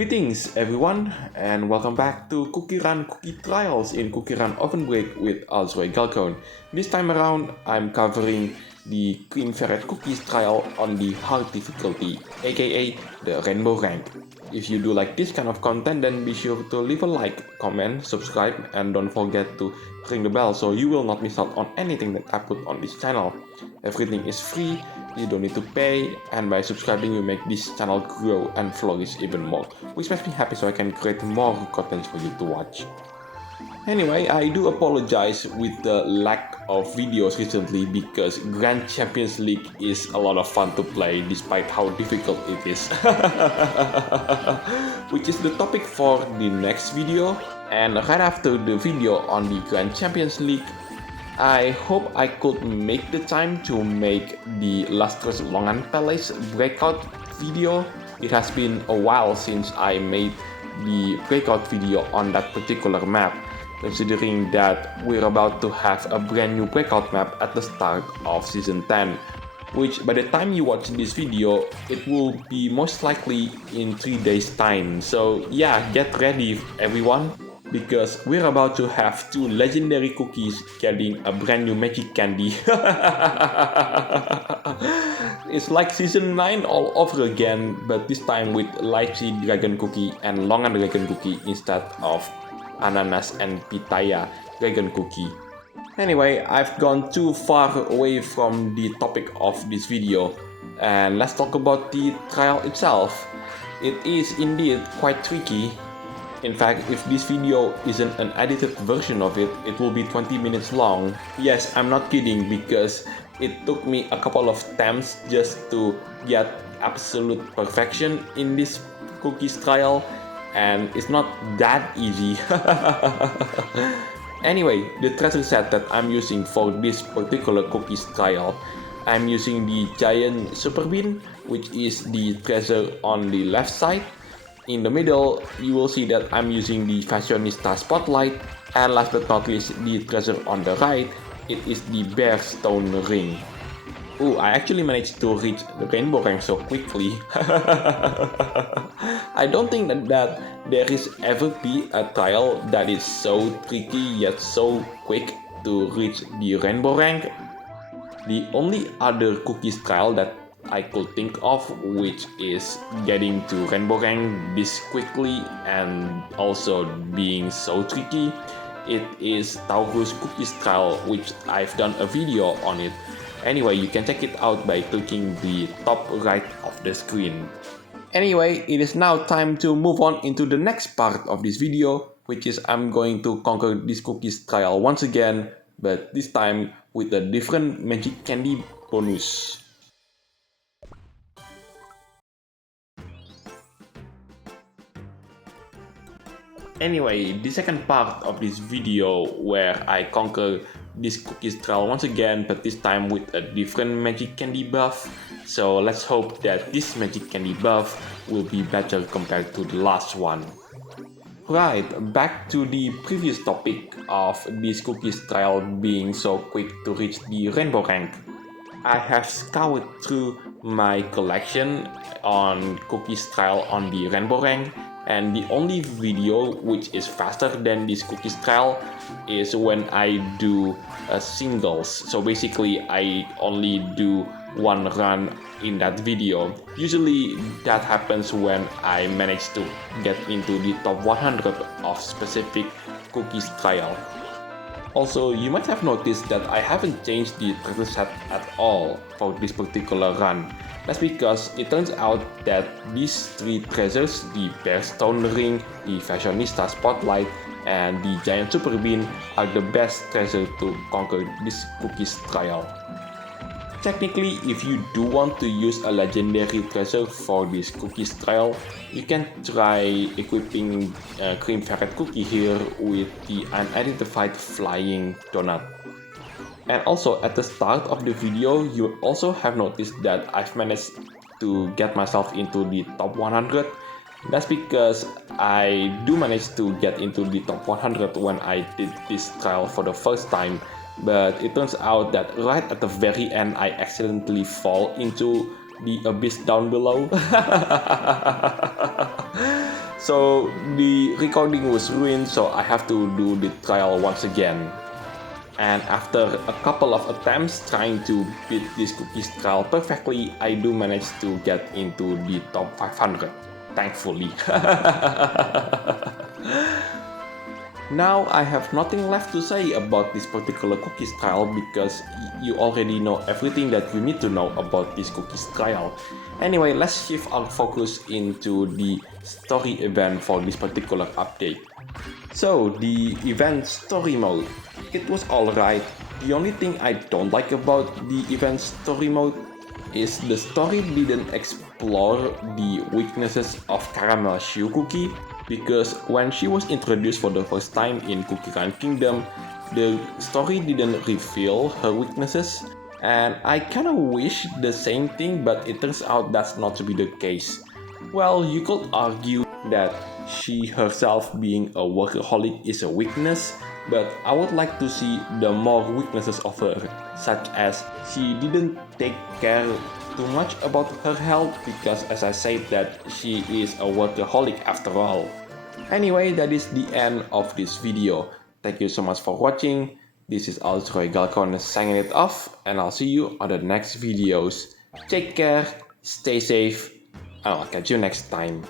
Greetings everyone, and welcome back to CookieRun Cookie in CookieRunOvenBreak with Alzroy Galcone. This time around, I'm covering the Creamferret cookies trial on the hard difficulty, aka the Rainbowrank. If you do like this kind of content, then be sure to leave a like, comment, subscribe, and don't forget to ring the bell so you will not miss out on anything that I put on this channel. Everything is free, you don't need to pay, and by subscribing you make this channel grow and flourish even more, which makes me happy so I can create more content for you to watch. Anyway, I do apologize with the lack of videos recently because Grand Champions League is a lot of fun to play despite how difficult it is. Which is the topic for the next video, and right after the video on the Grand Champions League, I hope I could make the time to make the Lustrous Longan Palace breakout video. It has been a while since I made the breakout video on that particular map, considering that we're about to have a brand new breakout map at the start of Season 10, which by the time you watch this video, it will be most likely in 3 days time. So yeah, get ready everyone, because we're about to have 2 legendary cookies getting a brand new magic candy. It's like Season 9 all over again, but this time with Lychee Dragon Cookie and Longan Dragon Cookie instead of Ananas and Pitaya Dragon Cookie. Anyway, I've gone too far away from the topic of this video, and let's talk about the trial itself. It is indeed quite tricky. In fact, if this video isn't an edited version of it, it will be 20 minutes long. Yes, I'm not kidding, because it took me a couple of attempts just to get absolute perfection in this cookies trial, and it's not that easy. Anyway, the treasure set that I'm using for this particular cookies trial, I'm using the giant super bean, which is the treasure on the left side. In the middle, you will see that I'm using the fashionista spotlight, and last but not least, the treasure on the right, it is the bear stone ring. Oh, I actually managed to reach the Rainbowrank so quickly. I don't think that there is ever be a trial that is so tricky yet so quick to reach the Rainbowrank. The only other cookies trial that I could think of which is getting to Rainbowrank this quickly and also being so tricky, it is Taurus Cookies Trial, which I've done a video on it. Anyway, you can check it out by clicking the top right of the screen. Anyway, it is now time to move on into the next part of this video, which is I'm going to conquer this cookies trial once again, but this time with a different magic candy bonus. Anyway, the second part of this video where I conquer this cookies trial once again, but this time with a different magic candy buff. So let's hope that this magic candy buff will be better compared to the last one. Right, back to the previous topic of this cookies trial being so quick to reach the Rainbowrank. I have scoured through my collection on cookies trial on the Rainbowrank, and the only video which is faster than this cookies trial is when I do singles. So basically I only do one run in that video. Usually that happens when I manage to get into the top 100 of specific cookies trial. Also, you might have noticed that I haven't changed the treasure set at all for this particular run. That's because it turns out that these 3 treasures, the bear stone ring, the fashionista spotlight, and the giant super bean, are the best treasure to conquer this cookies trial. Technically, if you do want to use a legendary treasure for this cookies trial, you can try equipping Creamferret cookie here with the unidentified flying donut. And also at the start of the video, you also have noticed that I've managed to get myself into the top 100. That's because I do manage to get into the top 100 when I did this trial for the first time. But it turns out that right at the very end, I accidentally fall into the abyss down below. So the recording was ruined, so I have to do the trial once again. And after a couple of attempts trying to beat this cookies trial perfectly, I do manage to get into the top 500, thankfully. Now I have nothing left to say about this particular cookies trial because you already know everything that you need to know about this cookies trial. Anyway, let's shift our focus into the story event for this particular update. So, the event story mode, it was alright. The only thing I don't like about the event story mode is the story didn't explore the weaknesses of Caramel Shoe Cookie, because when she was introduced for the first time in CookieRun Kingdom, the story didn't reveal her weaknesses, and I kinda wish the same thing, but it turns out that's not to be the case. Well, you could argue that she herself being a workaholic is a weakness, but I would like to see the more weaknesses of her, such as she didn't take care too much about her health because, as I said, that she is a workaholic after all. Anyway, that is the end of this video. Thank you so much for watching. This is Altroy Galcon signing it off, and I'll see you on the next videos. Take care, stay safe, and I'll catch you next time.